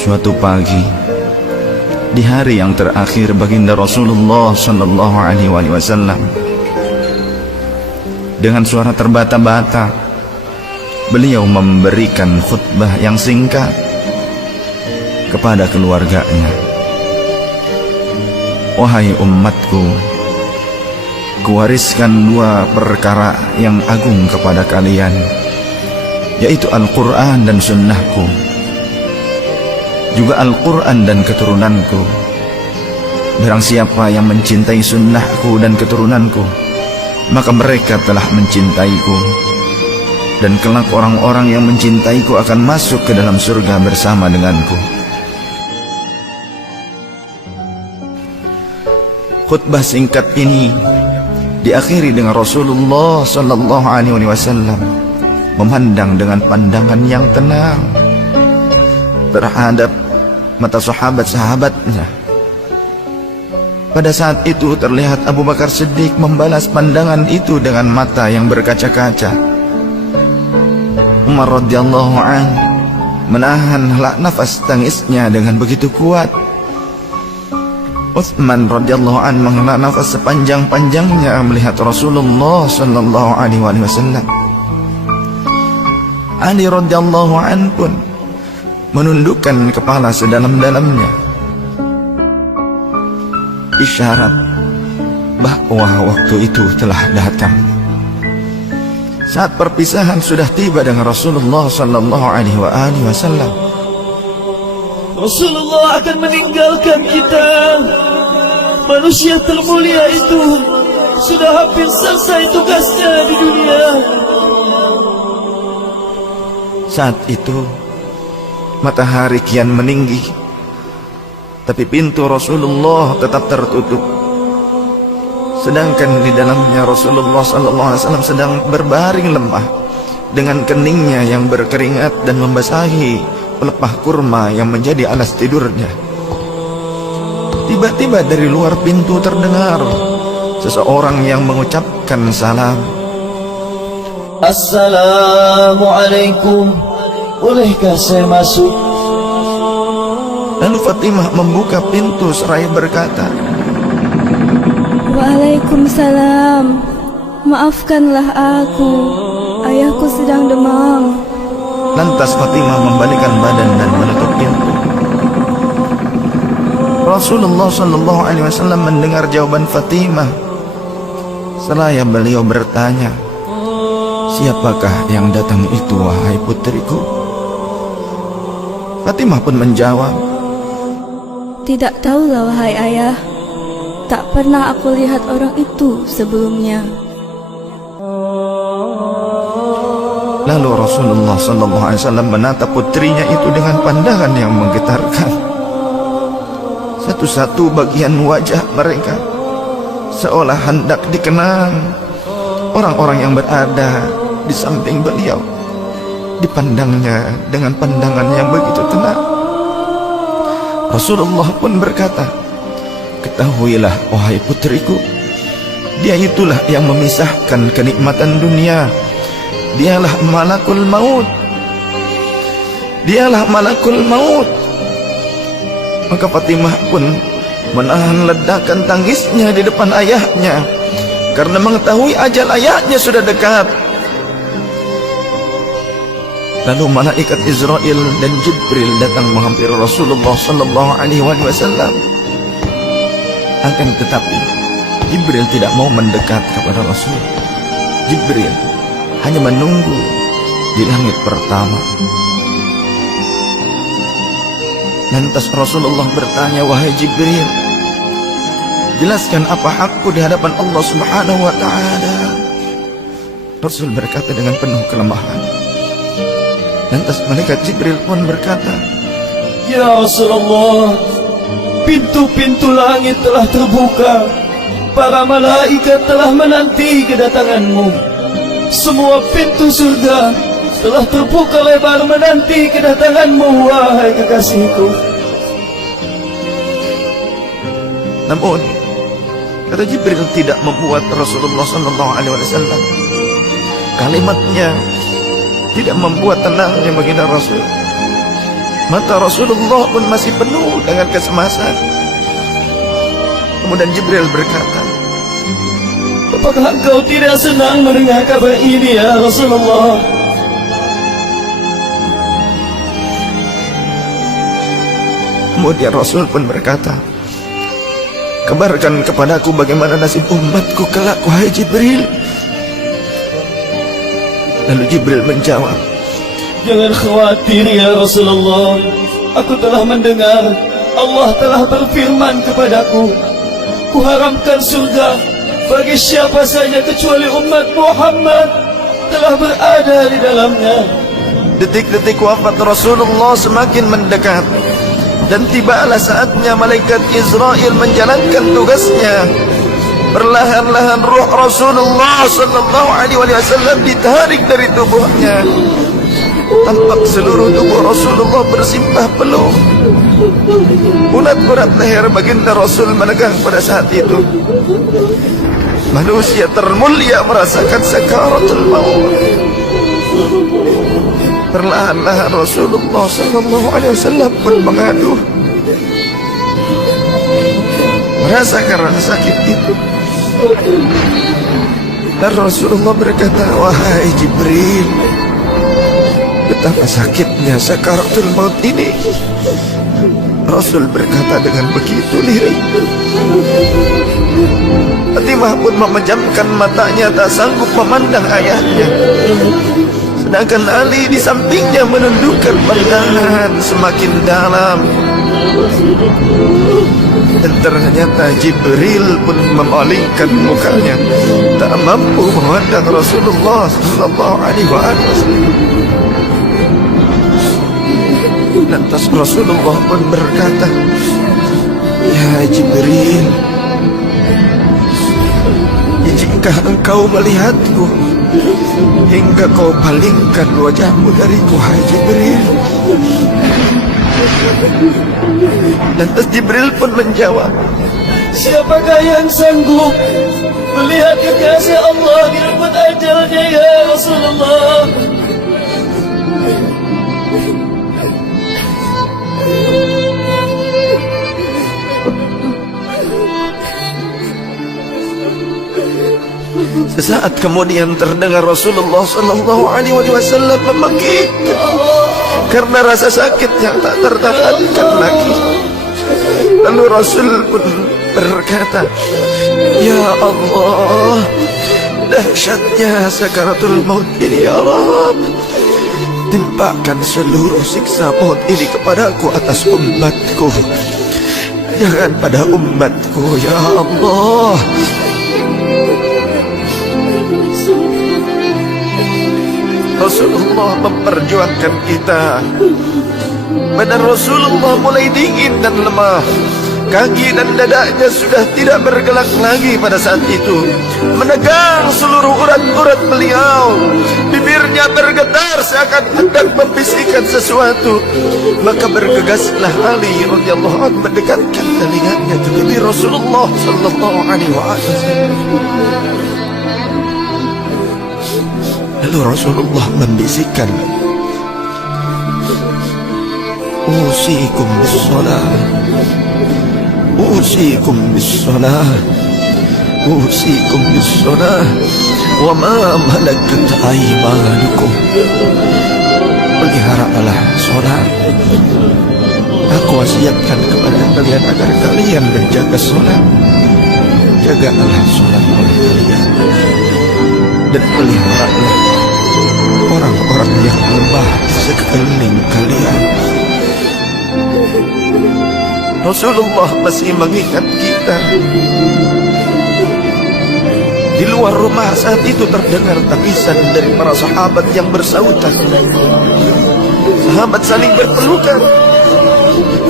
Suatu pagi, di hari yang terakhir baginda Rasulullah sallallahu alaihi wasallam, dengan suara terbata-bata beliau memberikan khutbah yang singkat kepada keluarganya. Wahai umatku, kuwariskan dua perkara yang agung kepada kalian, yaitu Al-Quran dan Sunnahku, juga Al-Quran dan keturunanku. Barang siapa yang mencintai sunnahku dan keturunanku, maka mereka telah mencintaiku, dan kelak orang-orang yang mencintaiku akan masuk ke dalam surga bersama denganku. Khutbah singkat ini diakhiri dengan Rasulullah sallallahu alaihi wasallam memandang dengan pandangan yang tenang terhadap mata sahabat-sahabatnya. Pada saat itu terlihat Abu Bakar Siddiq membalas pandangan itu dengan mata yang berkaca-kaca. Umar radhiyallahu an menahan nafas tangisnya dengan begitu kuat. Utsman radhiyallahu an menghela nafas sepanjang-panjangnya melihat Rasulullah sallallahu alaihi wasallam. Ali radhiyallahu an pun menundukkan kepala sedalam-dalamnya, isyarat bahwa waktu itu telah datang. Saat perpisahan sudah tiba dengan Rasulullah sallallahu alaihi wasallam. Rasulullah akan meninggalkan kita. Manusia termulia itu sudah hampir selesai tugasnya di dunia. Saat itu matahari kian meninggi, tapi pintu Rasulullah tetap tertutup. Sedangkan di dalamnya Rasulullah SAW sedang berbaring lemah dengan keningnya yang berkeringat dan membasahi pelepah kurma yang menjadi alas tidurnya. Tiba-tiba dari luar pintu terdengar seseorang yang mengucapkan salam. Assalamualaikum, bolehkah saya masuk? Lalu Fatimah membuka pintu seraya berkata, Waalaikumsalam, maafkanlah aku, ayahku sedang demam. Lantas Fatimah membalikkan badan dan menutup pintu. Rasulullah sallallahu alaihi wasallam mendengar jawaban Fatimah. Seraya beliau bertanya, siapakah yang datang itu, wahai putriku? Fatimah pun menjawab, Tidak tahulah wahai ayah, tak pernah aku lihat orang itu sebelumnya. Lalu Rasulullah sallallahu alaihi wasallam menatap putrinya itu dengan pandangan yang menggetarkan. Satu-satu bagian wajah mereka seolah hendak dikenang. Orang-orang yang berada di samping beliau dipandangnya dengan pandangan yang begitu tenang. Rasulullah pun berkata, ketahuilah wahai putriku, dia itulah yang memisahkan kenikmatan dunia. Dialah malakul maut. Dialah malakul maut. Maka Fatimah pun menahan ledakan tangisnya di depan ayahnya, karena mengetahui ajal ayahnya sudah dekat. Lalu malaikat Israel dan Jibril datang menghampiri Rasulullah sallallahu alaihi wasallam. Akan tetapi Jibril tidak mau mendekat kepada Rasul. Jibril hanya menunggu di langit pertama. Lantas Rasulullah bertanya, wahai Jibril, jelaskan apa hakku di hadapan Allah Subhanahu wa ta'ala. Rasul berkata dengan penuh kelemahan. Lantas malaikat Jibril pun berkata, Ya Rasulullah, pintu-pintu langit telah terbuka. Para malaikat telah menanti kedatanganmu. Semua pintu surga telah terbuka lebar menanti kedatanganmu, wahai kekasihku. Namun kata Jibril tidak membuat Rasulullah SAW. Kalimatnya tidak membuat tenangnya baginda Rasul. Mata Rasulullah pun masih penuh dengan kecemasan. Kemudian Jibril berkata, apakah engkau tidak senang mendengar kabar ini ya Rasulullah? Kemudian Rasul pun berkata, kabarkan kepadaku bagaimana nasib umatku kelak, wahai Jibril. Lalu Jibril menjawab, jangan khawatir ya Rasulullah. Aku telah mendengar Allah telah berfirman kepadaku, kuharamkan surga bagi siapa saja kecuali umat Muhammad telah berada di dalamnya. detik-detik wafat Rasulullah semakin mendekat, dan tibalah saatnya malaikat Israel menjalankan tugasnya. Perlahan-lahan ruh Rasulullah sallallahu alaihi wasallam ditarik dari tubuhnya. Tampak seluruh tubuh Rasulullah bersimpah peluh. Urat-urat leher baginda Rasul menegang pada saat itu. Manusia termulia merasakan sakaratul maut. Perlahan-lahan Rasulullah sallallahu alaihi wasallam pun mengadu, merasakan rasa sakit itu. Dan Rasulullah berkata, wahai Jibril, betapa sakitnya sakaratul maut ini. Rasul berkata dengan begitu lirih. Fatimah pun memejamkan matanya, tak sanggup memandang ayahnya. Sedangkan Ali di sampingnya menundukkan pandangan semakin dalam. Dan ternyata Jibril pun memalingkan mukanya, tak mampu memandang Rasulullah sallallahu alaihi wasallam. Lantas Rasulullah pun berkata, ya Jibril, jika engkau melihatku hingga kau palingkan wajahmu dariku, hai Jibril. Lantas Jibril pun menjawab, siapakah yang sanggup melihat kekasih Allah direbut ajalnya ya Rasulullah? Sesaat kemudian terdengar Rasulullah sallallahu alaihi wasallam memanggil karena rasa sakit yang tak tertahankan lagi. Lalu Rasul pun berkata, ya Allah, dahsyatnya sakaratul maut ini ya Rabb. Timpakan seluruh siksa maut ini kepadaku atas umatku, jangan pada umatku ya Allah. Rasulullah memperjuangkan kita. Badan Rasulullah mulai dingin dan lemah. Kaki dan dadanya sudah tidak bergerak lagi pada saat itu. Menegang seluruh urat-urat beliau. Bibirnya bergetar seakan hendak membisikkan sesuatu. Maka bergegaslah Ali radhiyallahu anhu mendekatkan telinganya ke bibir Rasulullah sallallahu alaihi wasallam. Lalu Rasulullah membisikkan, usikum bis-shalah, usikum bis-shalah, usikum bis-shalah, wa ma malakat aymanukum. Peliharalah salat. Aku wasiatkan kepada kalian agar kalian menjaga salat. Jagalah salat oleh kalian, dan peliharalah orang-orang yang lemah sekeliling kalian. Rasulullah masih mengingat kita. Di luar rumah saat itu terdengar tangisan dari para sahabat yang bersautan. Sahabat saling berpelukan.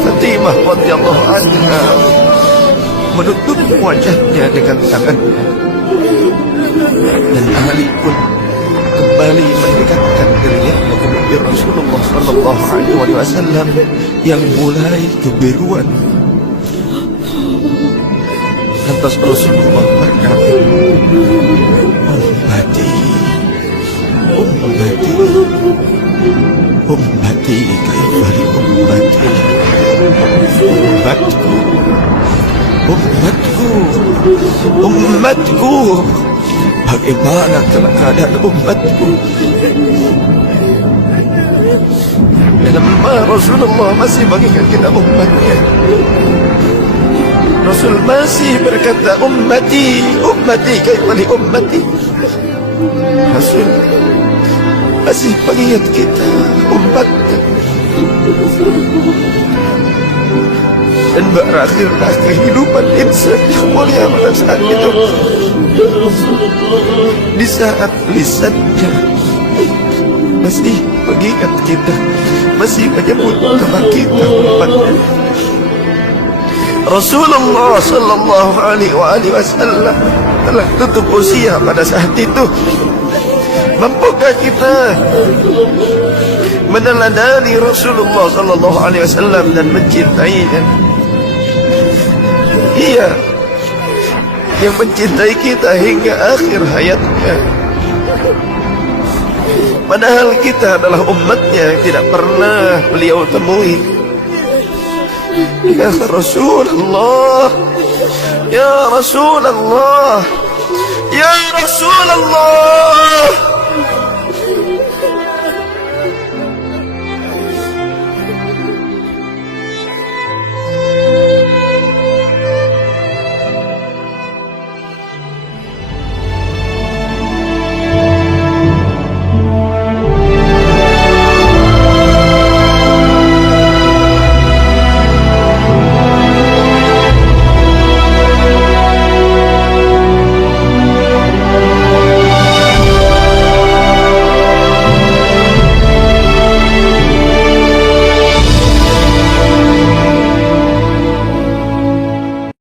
Fatimah radhiyallahu anha menutup wajahnya dengan tangannya, dan Ali pun kembali mendekatkan dirinya ke bibir Rasulullah sallallahu alaihi wasallam yang mulai kebiruan. Lantas Rasulullah berkata, ummati, ummati, Ummati kaifali ummati. Ummatku, ummatku, ummatku. Bagaimana keadaan umatku? Kenapa Rasulullah masih bagikan kita umatnya? Rasul masih berkata ummati, ummati kaifali ummati. Rasul masih mengingat kita umatnya. Dan berakhirlah kehidupan insan yang mulia pada saat itu. Di saat lisannya masih mengingat kita, masih menyebut nama kita umatnya. Rasulullah sallallahu alaihi wasallam telah tutup usia pada saat itu. Mampukah kita meneladani Rasulullah sallallahu alaihi wasallam dan mencintainya? Ia yang mencintai kita hingga akhir hayatnya. Padahal kita adalah umatnya yang tidak pernah beliau temui. Ya Rasulullah, ya Rasulullah, ya Rasulullah.